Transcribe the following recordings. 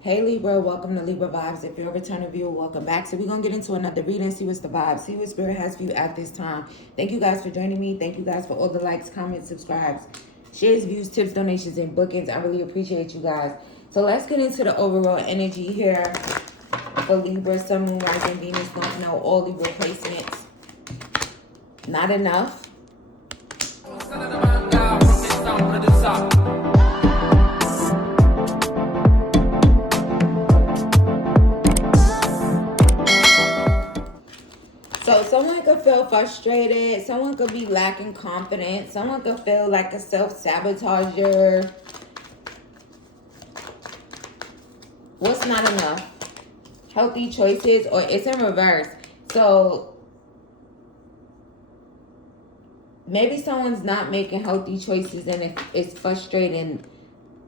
Hey Libra, welcome to Libra Vibes. If you're a returning viewer, welcome back. So we're going to get into another reading, see what's the vibe, see what Spirit has for you at this time. Thank you guys for joining me. Thank you guys for all the likes, comments, subscribes, shares, views, tips, donations, and bookings. I really appreciate you guys. So let's get into the overall energy here for Libra, Sun, Moon, Rising, Venus, North Node, all Libra placements. Not enough. So someone could feel frustrated. Someone could be lacking confidence. Someone could feel like a self-sabotager. What's not enough? Healthy choices, or it's in reverse. So maybe someone's not making healthy choices and it's frustrating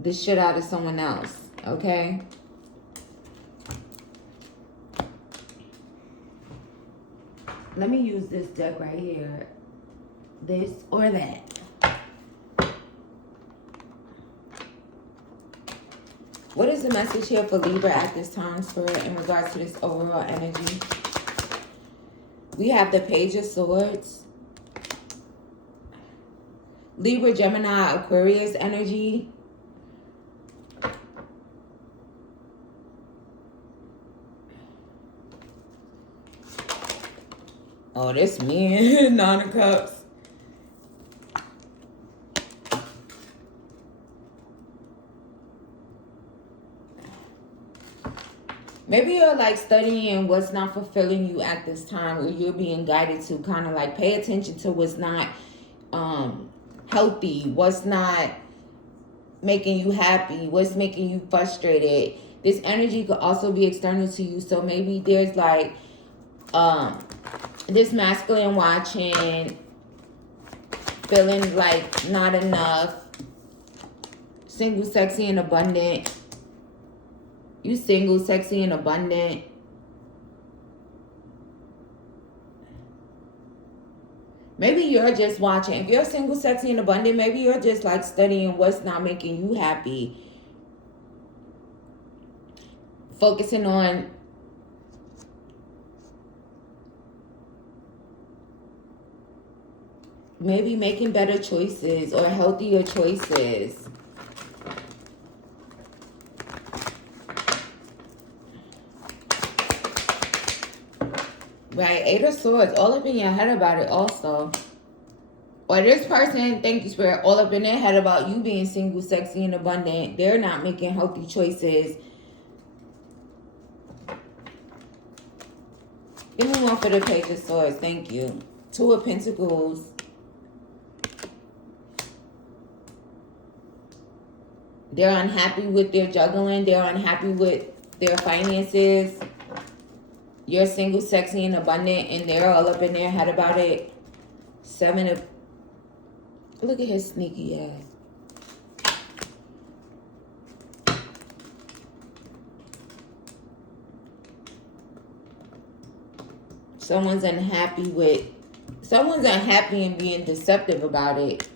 the shit out of someone else. Okay? Let me use this deck right here. This or that. What is the message here for Libra at this time, Spirit, in regards to this overall energy? We have the Page of Swords. Libra, Gemini, Aquarius energy. Oh, this man, Nine of Cups. Maybe you're like studying what's not fulfilling you at this time, or you're being guided to kind of like pay attention to what's not healthy, what's not making you happy, what's making you frustrated. This energy could also be external to you. So maybe there's like this masculine watching, feeling like not enough, single, sexy, and abundant. You single, sexy, and abundant. Maybe you're just watching. If you're single, sexy, and abundant, maybe you're just like studying what's not making you happy. Focusing on maybe making better choices or healthier choices. Right, Eight of Swords, all up in your head about it also. Or this person, thank you, Spirit, all up in their head about you being single, sexy, and abundant. They're not making healthy choices. Give me one for the Page of Swords, thank you. Two of Pentacles. They're unhappy with their juggling. They're unhappy with their finances. You're single, sexy, and abundant, and they're all up in their head about it. Seven of... Look at his sneaky ass. Someone's unhappy and being deceptive about it.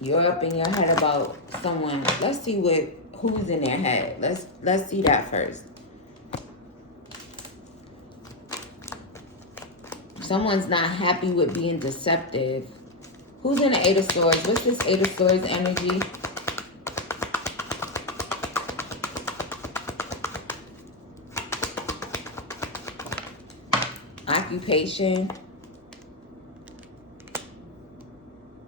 You're up in your head about someone. Let's see who's in their head. Let's see that first. Someone's not happy with being deceptive. Who's in the Eight of Swords? What's this Eight of Swords energy? Occupation.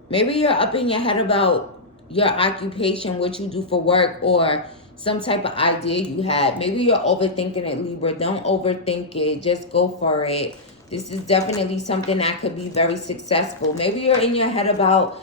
Maybe you're up in your head about your occupation, what you do for work, or some type of idea you had. Maybe you're overthinking it, Libra. Don't overthink it. Just go for it. This is definitely something that could be very successful. Maybe you're in your head about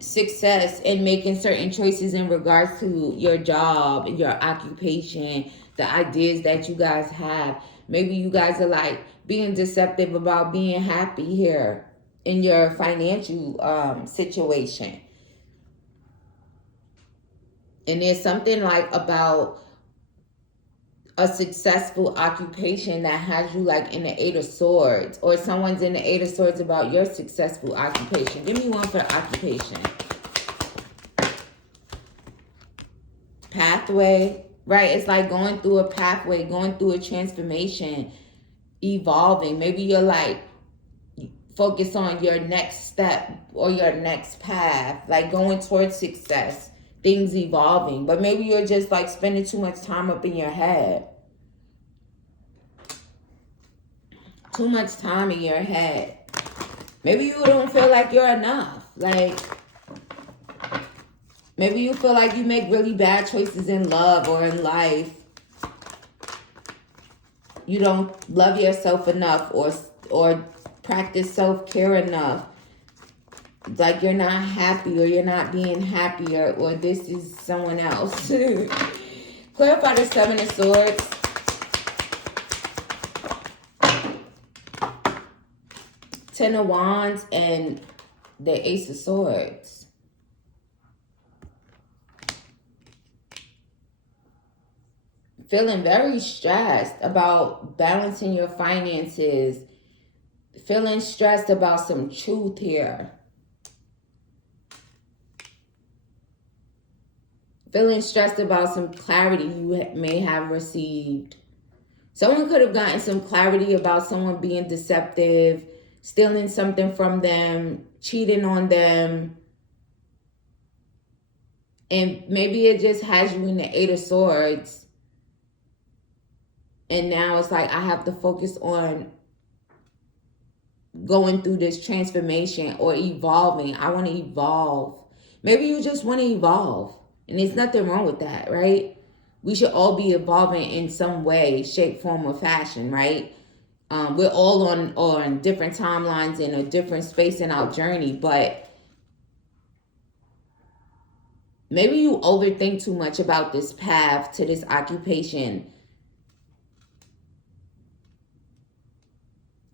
success and making certain choices in regards to your job, your occupation, the ideas that you guys have. Maybe you guys are like being deceptive about being happy here in your financial situation. And there's something like about a successful occupation that has you like in the Eight of Swords, or someone's in the Eight of Swords about your successful occupation. Give me one for the occupation. Pathway, right? It's like going through a pathway, going through a transformation, evolving. Maybe you're like focus on your next step or your next path, like going towards success, things evolving. But maybe you're just like spending too much time up in your head. Too much time in your head. Maybe you don't feel like you're enough. Like, maybe you feel like you make really bad choices in love or in life. You don't love yourself enough or practice self-care enough. Like you're not happy, or you're not being happier, or this is someone else. Clarify the Seven of Swords. Ten of Wands and the Ace of Swords. Feeling very stressed about balancing your finances. Feeling stressed about some truth here. Feeling stressed about some clarity you may have received. Someone could have gotten some clarity about someone being deceptive, stealing something from them, cheating on them. And maybe it just has you in the Eight of Swords. And now it's like, I have to focus on going through this transformation or evolving. I want to evolve. Maybe you just want to evolve. And there's nothing wrong with that, right? We should all be evolving in some way, shape, form, or fashion, right? We're all on different timelines in a different space in our journey, but maybe you overthink too much about this path to this occupation,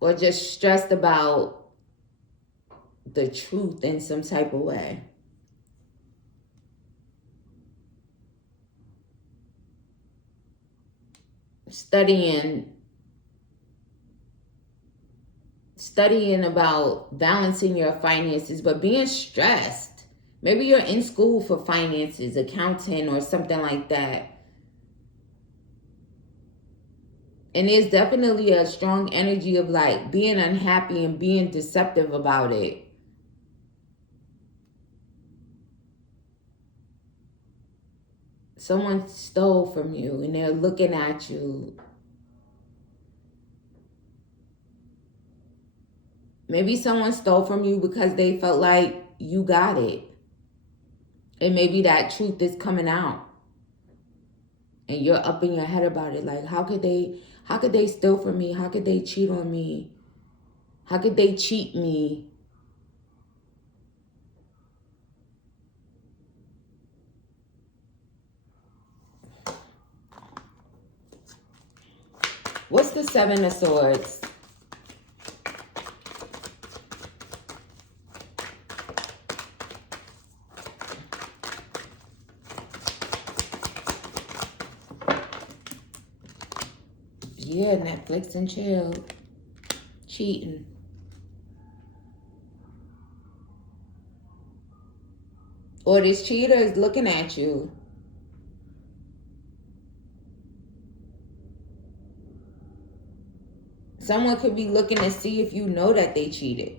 or just stressed about the truth in some type of way. Studying about balancing your finances, but being stressed. Maybe you're in school for finances, accounting, or something like that. And there's definitely a strong energy of like being unhappy and being deceptive about it. Someone stole from you and they're looking at you. Maybe someone stole from you because they felt like you got it. And maybe that truth is coming out. And you're up in your head about it. Like, how could they steal from me? How could they cheat on me? How could they cheat me? What's the Seven of Swords? Yeah, Netflix and chill. Cheating. Or this cheater is looking at you. Someone could be looking to see if you know that they cheated.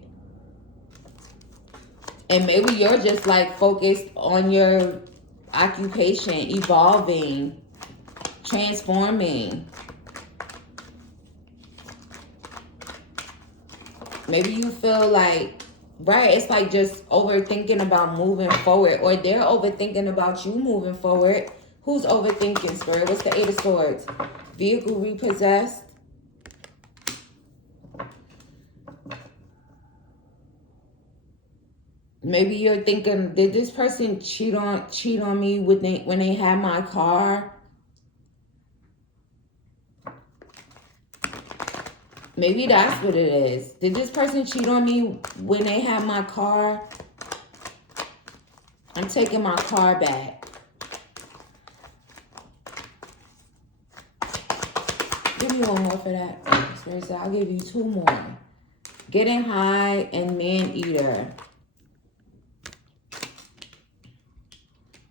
And maybe you're just like focused on your occupation, evolving, transforming. Maybe you feel like, right, it's like just overthinking about moving forward, or they're overthinking about you moving forward. Who's overthinking, Spirit? What's the Eight of Swords? Vehicle repossessed. Maybe you're thinking, did this person cheat on me when they had my car? Maybe that's what it is. Did this person cheat on me when they had my car? I'm taking my car back. me one more for that. Spirit said, I'll give you 2 more. Getting high and man eater.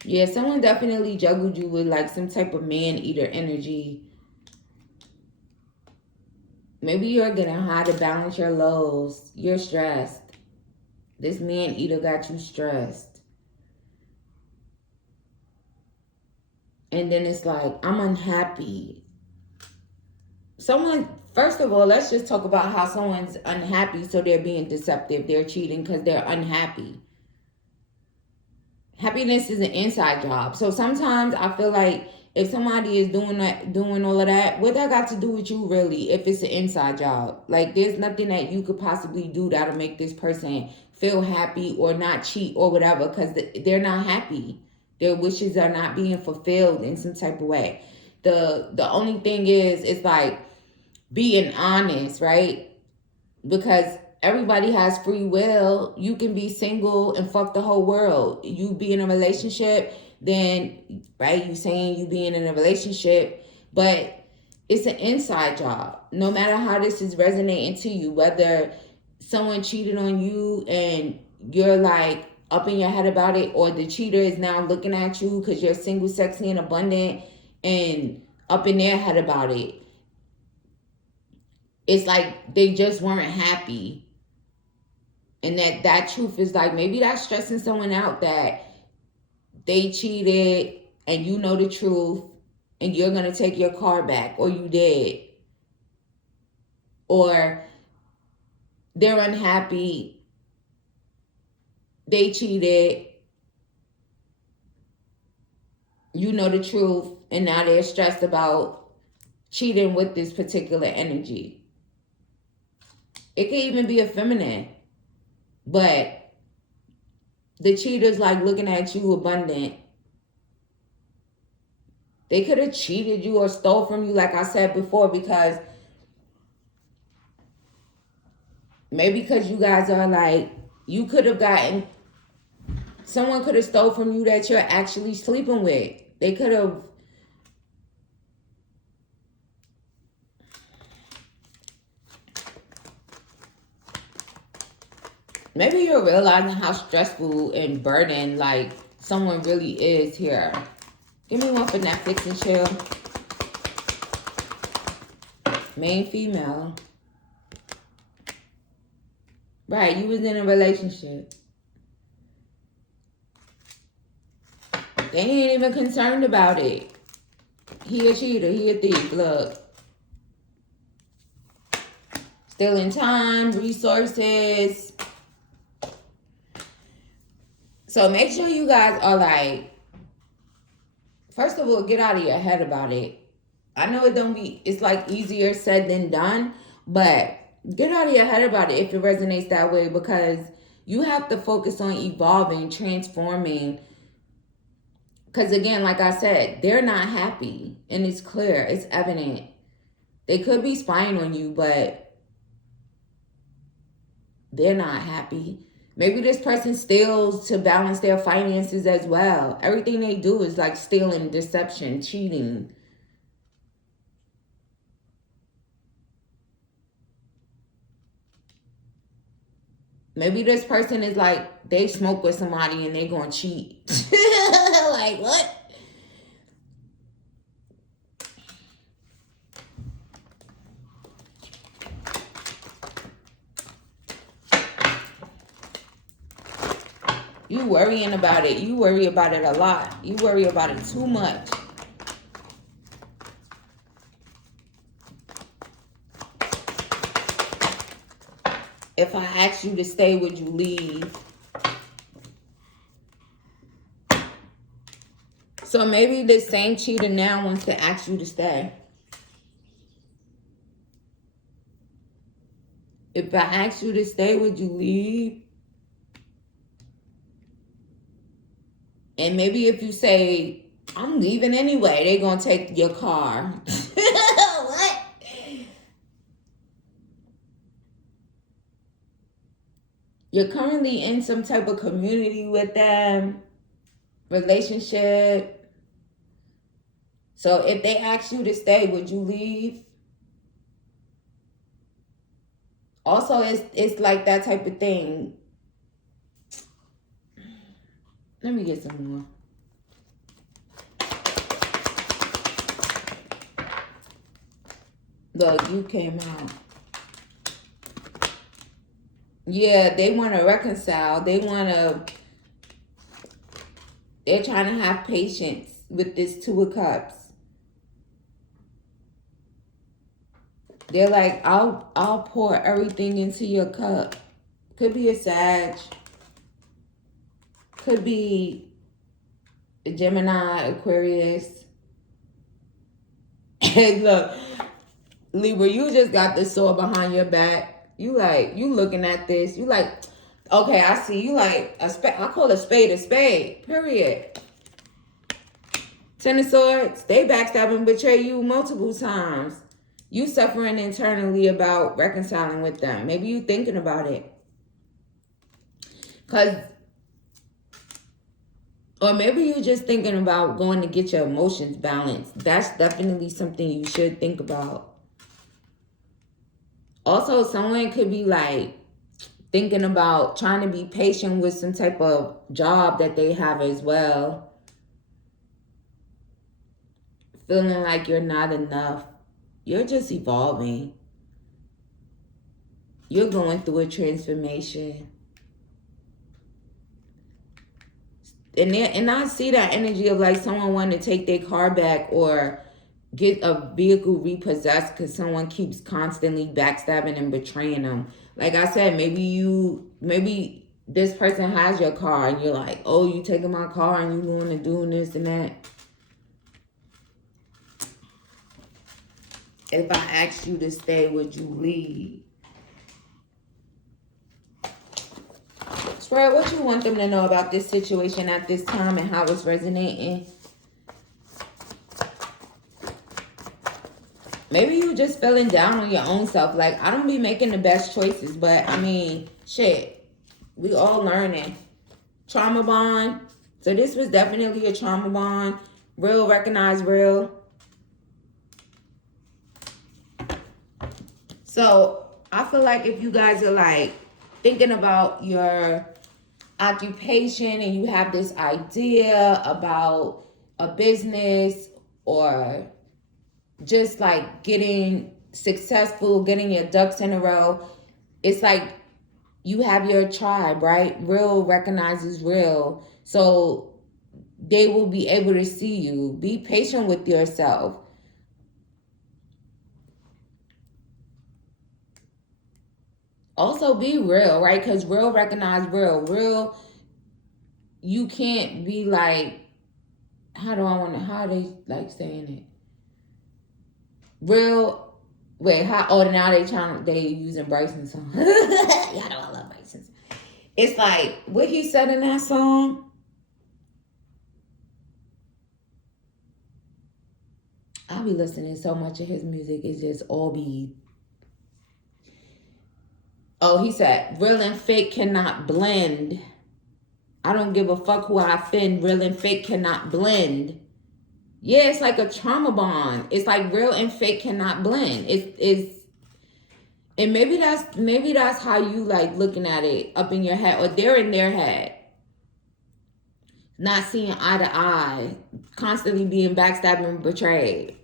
Yeah, someone definitely juggled you with like some type of man eater energy. Maybe you're getting high to balance your lows. You're stressed. This man eater got you stressed. And then it's like, I'm unhappy. Someone, first of all, let's just talk about how someone's unhappy, so they're being deceptive. They're cheating because they're unhappy. Happiness is an inside job. So sometimes I feel like if somebody is doing all of that, what that got to do with you really, if it's an inside job? Like, there's nothing that you could possibly do that'll make this person feel happy or not cheat or whatever, because they're not happy. Their wishes are not being fulfilled in some type of way. The only thing is, it's like being honest, right? Because everybody has free will. You can be single and fuck the whole world. You be in a relationship, then, right, you saying you being in a relationship, but it's an inside job. No matter how this is resonating to you, whether someone cheated on you and you're like up in your head about it, or the cheater is now looking at you because you're single, sexy, and abundant and up in their head about it. It's like they just weren't happy. And that truth is like, maybe that's stressing someone out, that they cheated and you know the truth and you're going to take your car back, or you did. Or they're unhappy, they cheated, you know the truth, and now they're stressed about cheating with this particular energy. It could even be a feminine. But the cheater's like looking at you abundant. They could have cheated you or stole from you, like I said before, because maybe because you guys are like, you could have gotten, someone could have stole from you that you're actually sleeping with. They could have, maybe you're realizing how stressful and burdened like someone really is here. Give me one for Netflix and chill. Main female. Right, you was in a relationship. They ain't even concerned about it. He a cheater, he a thief, look. Stealing time, resources. So make sure you guys are like, first of all, get out of your head about it. I know it's like easier said than done, but get out of your head about it if it resonates that way, because you have to focus on evolving, transforming. Because again, like I said, they're not happy, and it's clear, it's evident. They could be spying on you, but they're not happy. Maybe this person steals to balance their finances as well. Everything they do is like stealing, deception, cheating. Maybe this person is like, they smoke with somebody and they gonna cheat. Like, what? You worrying about it. You worry about it a lot. You worry about it too much. If I asked you to stay, would you leave? So maybe this same cheater now wants to ask you to stay. If I asked you to stay, would you leave? And maybe if you say, I'm leaving anyway, they're going to take your car. What? You're currently in some type of community with them, relationship. So if they ask you to stay, would you leave? Also, it's like that type of thing. Let me get some more. Look, you came out. Yeah, they want to reconcile. They're trying to have patience with this Two of Cups. They're like, I'll pour everything into your cup. Could be a Sag. Could be a Gemini, Aquarius. Hey, look, Libra, you just got the sword behind your back. You looking at this. You like, okay, I see. You like, I call a spade, period. Ten of Swords, they backstab and betray you multiple times. You suffering internally about reconciling with them. Maybe you thinking about it. Or maybe you're just thinking about going to get your emotions balanced. That's definitely something you should think about. Also, someone could be like thinking about trying to be patient with some type of job that they have as well. Feeling like you're not enough. You're just evolving. You're going through a transformation. And I see that energy of like someone wanting to take their car back or get a vehicle repossessed because someone keeps constantly backstabbing and betraying them. Like I said, maybe this person has your car and you're like, oh, you taking my car and you going to doing this and that. If I asked you to stay, would you leave? Spirit, what you want them to know about this situation at this time and how it's resonating? Maybe you just feeling down on your own self. Like, I don't be making the best choices, but I mean, shit, we all learning. Trauma bond. So this was definitely a trauma bond. Real, recognize real. So I feel like if you guys are like thinking about your occupation and you have this idea about a business or just like getting successful, getting your ducks in a row, it's like you have your tribe, right? Real recognizes real. So they will be able to see you. Be patient with yourself. Also be real, right? Because real recognize real. Real, you can't be like, how are they like saying it? Real, wait, now they using Bryson's song. Y'all know I love Bryson's. It's like, what he said in that song? I'll be listening so much of his music. It's just all be... Oh, he said, real and fake cannot blend. I don't give a fuck who I offend. Real and fake cannot blend. Yeah, it's like a trauma bond. It's like real and fake cannot blend. And maybe that's how you like looking at it up in your head, or they're in their head. Not seeing eye to eye, constantly being backstabbed and betrayed.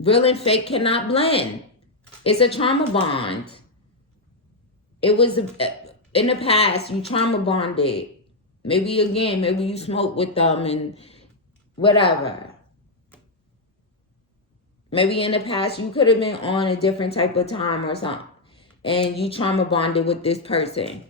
Real and fake cannot blend. It's a trauma bond. It was in the past, you trauma bonded. Maybe you smoke with them and whatever. Maybe in the past, you could have been on a different type of time or something. And you trauma bonded with this person.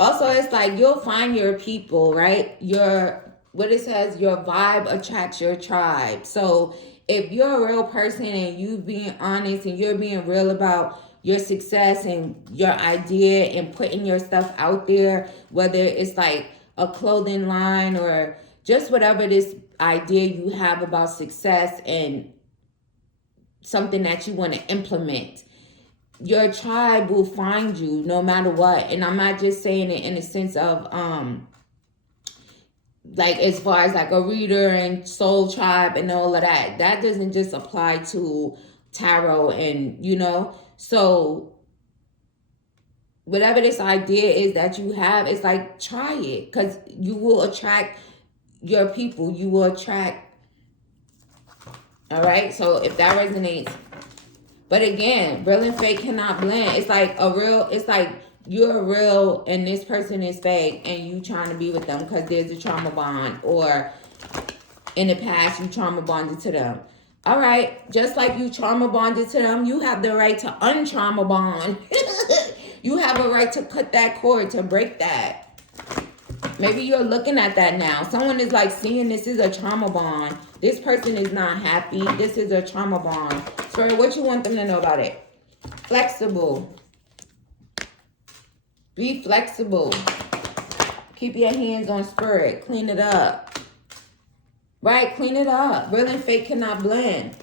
Also, it's like you'll find your people, right? What it says, your vibe attracts your tribe. So if you're a real person and you being honest and you're being real about your success and your idea and putting your stuff out there, whether it's like a clothing line or just whatever this idea you have about success and something that you want to implement, your tribe will find you no matter what. And I'm not just saying it in the sense of like as far as like a reader and soul tribe and all of that. That doesn't just apply to tarot and, you know. So whatever this idea is that you have, it's like, try it, because you will attract your people. You will attract. All right. So if that resonates. But again, real and fake cannot blend. It's like it's like you're real and this person is fake and you trying to be with them because there's a trauma bond, or in the past you trauma bonded to them. All right. Just like you trauma bonded to them, you have the right to untrauma bond. You have a right to cut that cord, to break that. Maybe you're looking at that now. Someone is like seeing this is a trauma bond. This person is not happy. This is a trauma bond. Spirit, what you want them to know about it? Flexible. Be flexible. Keep your hands on spirit. Clean it up. Right? Clean it up. Real and fake cannot blend.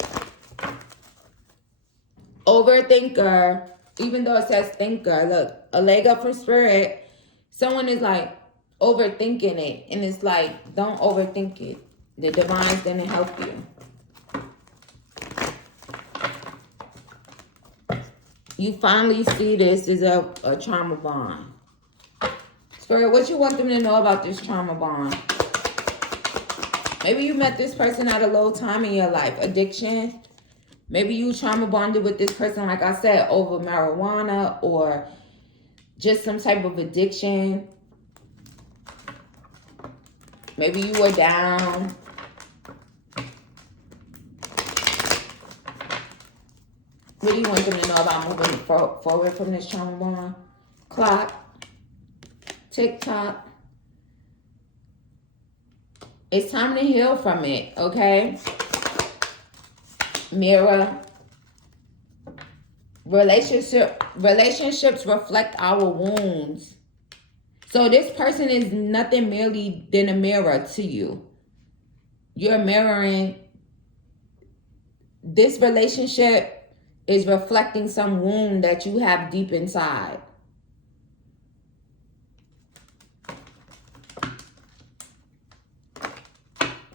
Overthinker. Even though it says thinker. Look, a leg up from spirit. Someone is like overthinking it. And it's like, don't overthink it. The divine's gonna help you. You finally see this is a trauma bond. Spirit, what you want them to know about this trauma bond? Maybe you met this person at a low time in your life. Addiction. Maybe you trauma bonded with this person, like I said, over marijuana or just some type of addiction. Maybe you were down. What do you want them to know about moving forward from this trauma bond? Clock. Tick-tock. It's time to heal from it, okay? Mirror. Relationships reflect our wounds. So this person is nothing merely than a mirror to you. You're mirroring. This relationship is reflecting some wound that you have deep inside.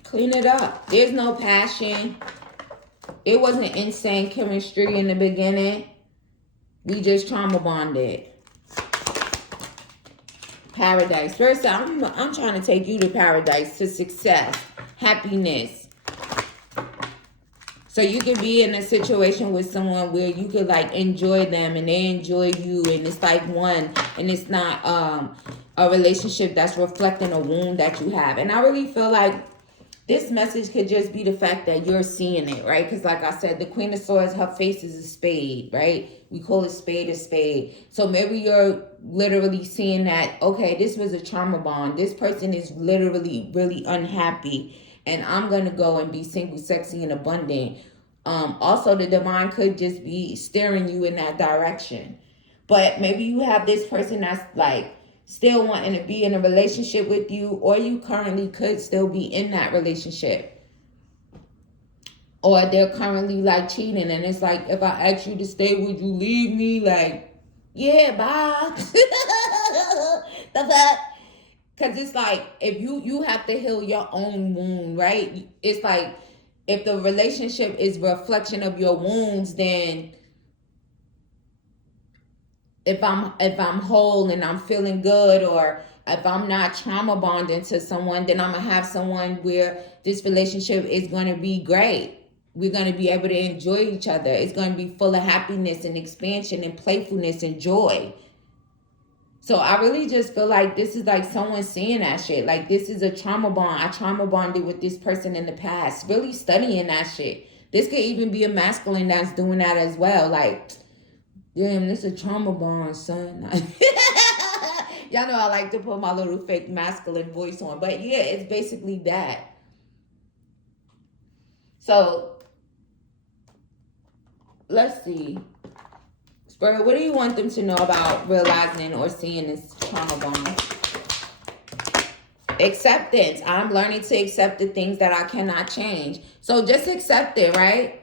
Clean it up. There's no passion. It wasn't insane chemistry in the beginning. We just trauma bonded. Paradise. First, I'm trying to take you to paradise, to success, happiness. So you could be in a situation with someone where you could like enjoy them and they enjoy you, and it's like one, and it's not a relationship that's reflecting a wound that you have. And I really feel like this message could just be the fact that you're seeing it, right? Because like I said, the Queen of Swords, her face is a spade, right? We call it spade a spade. So maybe you're literally seeing that, okay, this was a trauma bond. This person is literally really unhappy. And I'm going to go and be single, sexy, and abundant. Also, the divine could just be steering you in that direction. But maybe you have this person that's like still wanting to be in a relationship with you, or you currently could still be in that relationship. Or they're currently like cheating, and it's like, if I ask you to stay, would you leave me? Like, yeah, bye. The fuck? Because it's like, if you have to heal your own wound, right? It's like, if the relationship is a reflection of your wounds, then if I'm whole and I'm feeling good, or if I'm not trauma bonding to someone, then I'm going to have someone where this relationship is going to be great. We're going to be able to enjoy each other. It's going to be full of happiness and expansion and playfulness and joy. So I really just feel like this is like someone seeing that shit. Like, this is a trauma bond. I trauma bonded with this person in the past. Really studying that shit. This could even be a masculine that's doing that as well. Like, damn, this is a trauma bond, son. Y'all know I like to put my little fake masculine voice on. But yeah, it's basically that. So, let's see. Spirit, what do you want them to know about realizing or seeing this trauma bond? Acceptance. I'm learning to accept the things that I cannot change. So just accept it, right?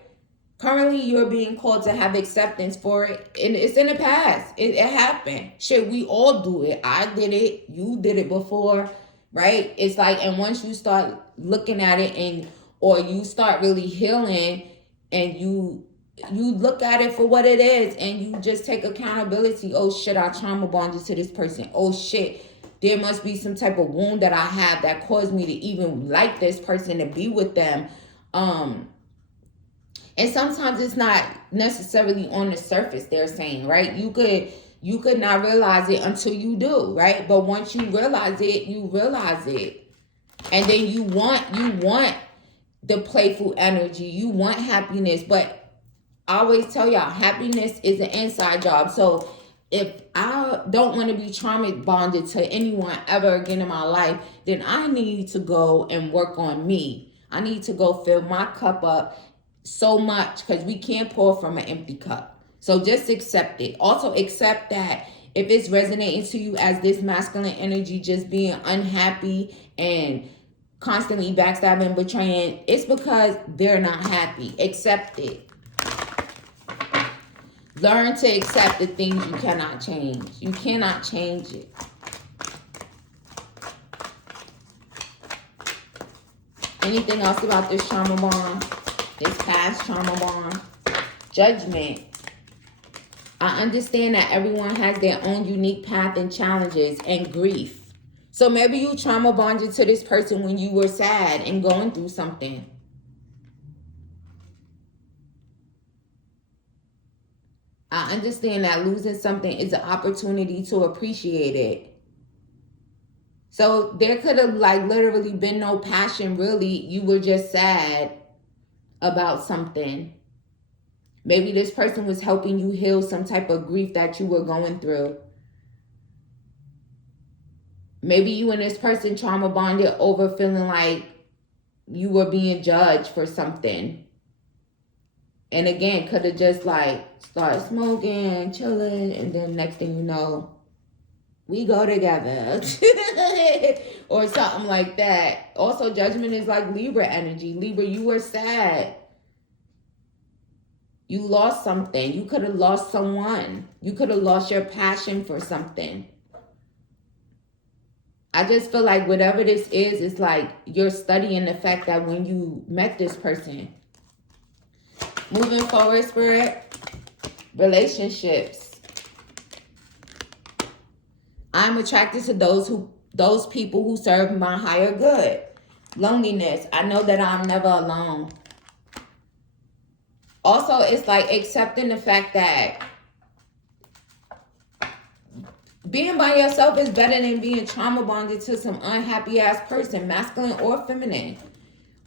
Currently, you're being called to have acceptance for it. And it's in the past. It happened. Shit, we all do it. I did it. You did it before, right? It's like, and once you start looking at it or you start really healing and you look at it for what it is and you just take accountability. Oh shit, I trauma bonded to this person. Oh shit, there must be some type of wound that I have that caused me to even like this person, to be with them. And sometimes it's not necessarily on the surface, they're saying, right? You could not realize it until you do, right? But once you realize it, you realize it. And then you want the playful energy. You want happiness. But I always tell y'all, happiness is an inside job. So if I don't want to be trauma bonded to anyone ever again in my life, then I need to go and work on me. I need to go fill my cup up so much, because we can't pour from an empty cup. So just accept it. Also accept that if it's resonating to you as this masculine energy, just being unhappy and constantly backstabbing, betraying, it's because they're not happy. Accept it. Learn to accept the things you cannot change. You cannot change it. Anything else about this trauma bond? This past trauma bond? Judgment. I understand that everyone has their own unique path and challenges and grief. So maybe you trauma bonded to this person when you were sad and going through something. I understand that losing something is an opportunity to appreciate it. So there could have like literally been no passion really. You were just sad about something. Maybe this person was helping you heal some type of grief that you were going through. Maybe you and this person trauma bonded over feeling like you were being judged for something. And again, could have just like started smoking, chilling, and then next thing you know, we go together. Or something like that. Also, judgment is like Libra energy. Libra, you were sad. You lost something. You could have lost someone. You could have lost your passion for something. I just feel like whatever this is, it's like you're studying the fact that when you met this person. Moving forward, Spirit. Relationships. I'm attracted to those people who serve my higher good. Loneliness. I know that I'm never alone. Also, it's like accepting the fact that being by yourself is better than being trauma bonded to some unhappy ass person, masculine or feminine.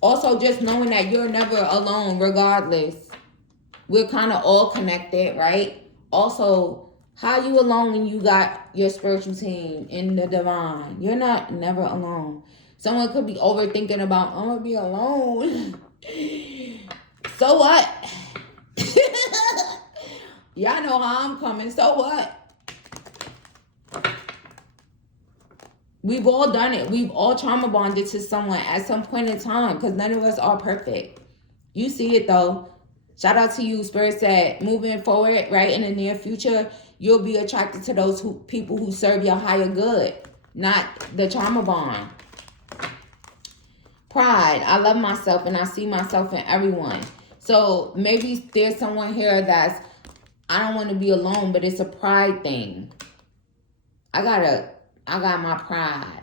Also, just knowing that you're never alone regardless. We're kind of all connected, right? Also, how you alone when you got your spiritual team in the divine? You're not never alone. Someone could be overthinking about, I'm going to be alone. So what? Y'all know how I'm coming. So what? We've all done it. We've all trauma bonded to someone at some point in time, because none of us are perfect. You see it though. Shout out to you. Spirit said, moving forward, right, in the near future, you'll be attracted to those people who serve your higher good, not the trauma bond. Pride. I love myself and I see myself in everyone. So maybe there's someone here that's, I don't want to be alone, but it's a pride thing. I got my pride.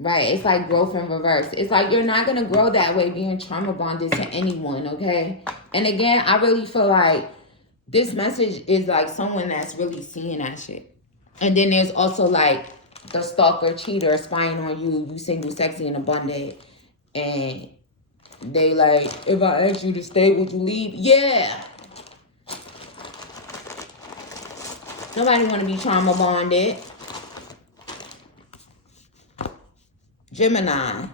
Right, it's like growth in reverse. It's like you're not going to grow that way being trauma bonded to anyone, okay? And again, I really feel like this message is like someone that's really seeing that shit. And then there's also like the stalker, cheater, spying on you, you single, sexy, and abundant. And they like, if I ask you to stay, would you leave? Yeah. Nobody want to be trauma bonded. Gemini,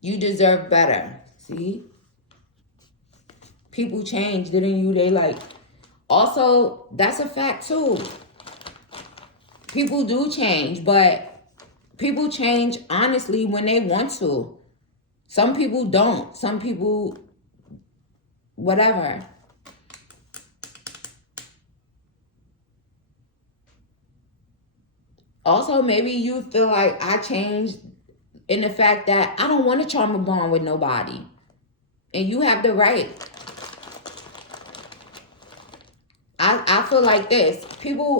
you deserve better. See? People change, didn't you? They like, also, that's a fact too. People do change, but people change honestly when they want to. Some people don't. Some people, whatever. Also, maybe you feel like I changed in the fact that I don't want to charm a bond with nobody. And you have the right. I feel like this.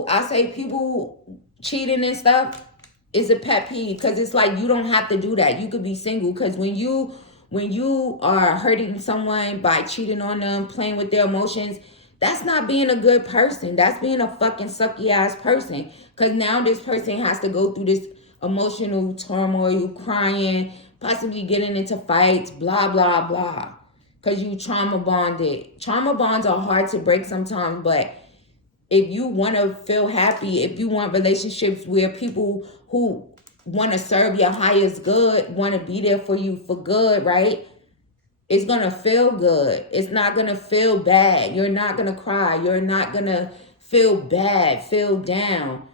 I say people cheating and stuff is a pet peeve, because it's like you don't have to do that. You could be single, because when you are hurting someone by cheating on them, playing with their emotions, that's not being a good person. That's being a fucking sucky ass person. Because now this person has to go through this emotional turmoil, crying, possibly getting into fights, blah, blah, blah. Because you trauma bonded. Trauma bonds are hard to break sometimes, but if you want to feel happy, if you want relationships where people who want to serve your highest good, want to be there for you for good, right? It's going to feel good. It's not going to feel bad. You're not going to cry. You're not going to feel bad, feel down.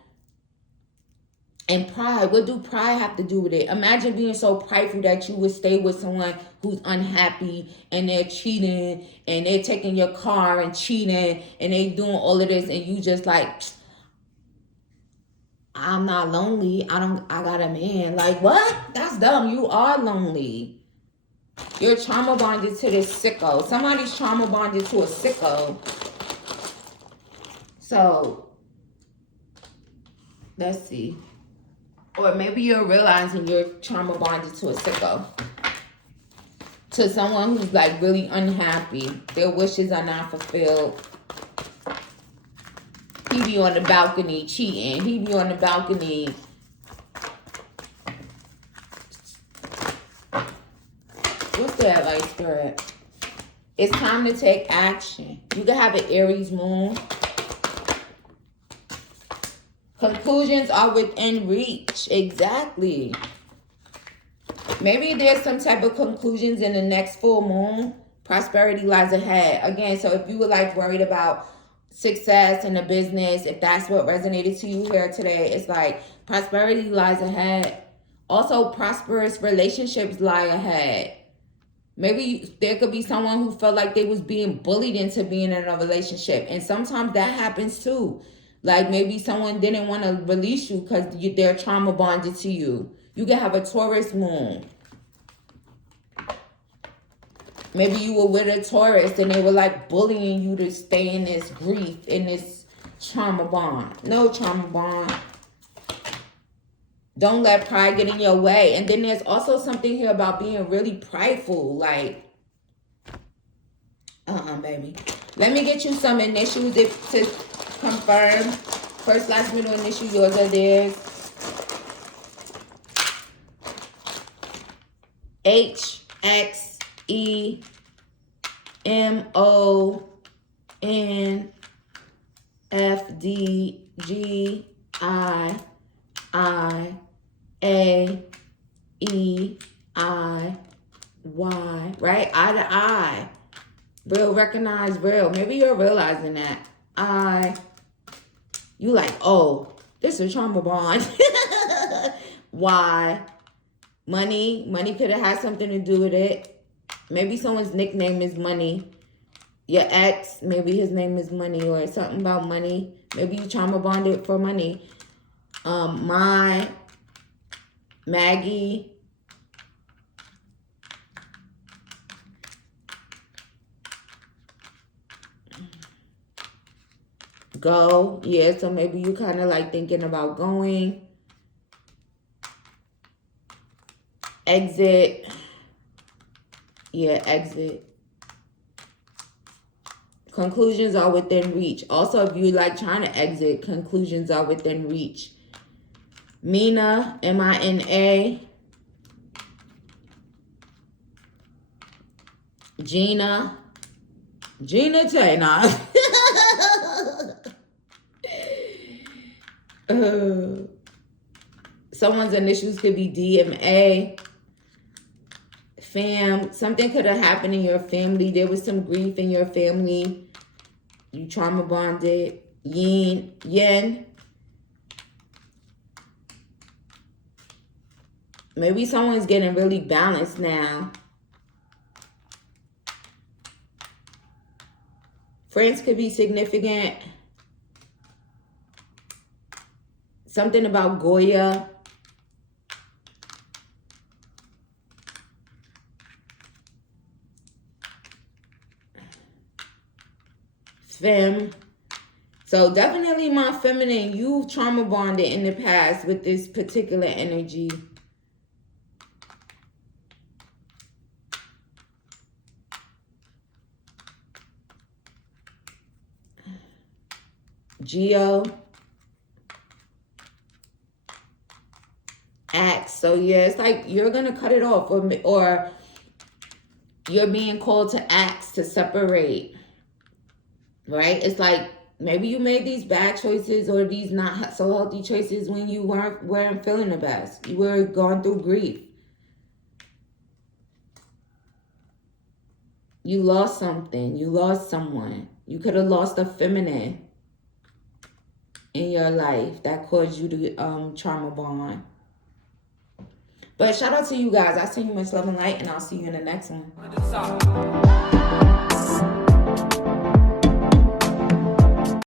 And pride, what do pride have to do with it? Imagine being so prideful that you would stay with someone who's unhappy and they're cheating and they're taking your car and cheating and they doing all of this, and you just like, I'm not lonely. I got a man. Like, what? That's dumb. You are lonely. You're trauma bonded to this sicko. Somebody's trauma bonded to a sicko. So, let's see. Or maybe you're realizing you're trauma bonded to a sicko. To someone who's like really unhappy. Their wishes are not fulfilled. He be on the balcony cheating. He be on the balcony. What's that, like, spirit? It's time to take action. You can have an Aries moon. Conclusions are within reach. Exactly. Maybe there's some type of conclusions in the next full moon. Prosperity lies ahead. Again, so if you were like worried about success in the business, if that's what resonated to you here today, it's like prosperity lies ahead. Also, prosperous relationships lie ahead. Maybe there could be someone who felt like they was being bullied into being in a relationship. And sometimes that happens too. Like maybe someone didn't want to release you because they're trauma bonded to you. You can have a Taurus moon. Maybe you were with a Taurus and they were like bullying you to stay in this grief, in this trauma bond. No trauma bond. Don't let pride get in your way. And then there's also something here about being really prideful. Like, baby. Let me get you some initials to confirm. First, last, middle initial, yours or theirs. H, X, E, M, O, N, F, D, G, I, A, E, I, Y, right? Eye to eye. Real, recognize real. Maybe you're realizing that. You like, oh, this is a trauma bond. Y, money could have had something to do with it. Maybe someone's nickname is Money. Your ex, maybe his name is Money, or something about money. Maybe you trauma bonded for money. Maggie. Go. Yeah, so maybe you kind of like thinking about going. Exit. Yeah, exit. Conclusions are within reach. Also, if you like trying to exit, conclusions are within reach. Mina, M-I-N-A. Gina Taylor. Someone's initials could be DMA. Fam, something could have happened in your family. There was some grief in your family. You trauma bonded. Yin. Maybe someone's getting really balanced now. Friends could be significant. Something about Goya. Femme. So definitely my feminine, you trauma bonded in the past with this particular energy. Geo. Axe. So yeah, it's like you're going to cut it off, or you're being called to acts to separate. Right? It's like maybe you made these bad choices or these not so healthy choices when you weren't feeling the best. You were going through grief. You lost something. You lost someone. You could have lost a feminine in your life that caused you to trauma bond. But shout out to you guys. I send you much love and light, and I'll see you in the next one.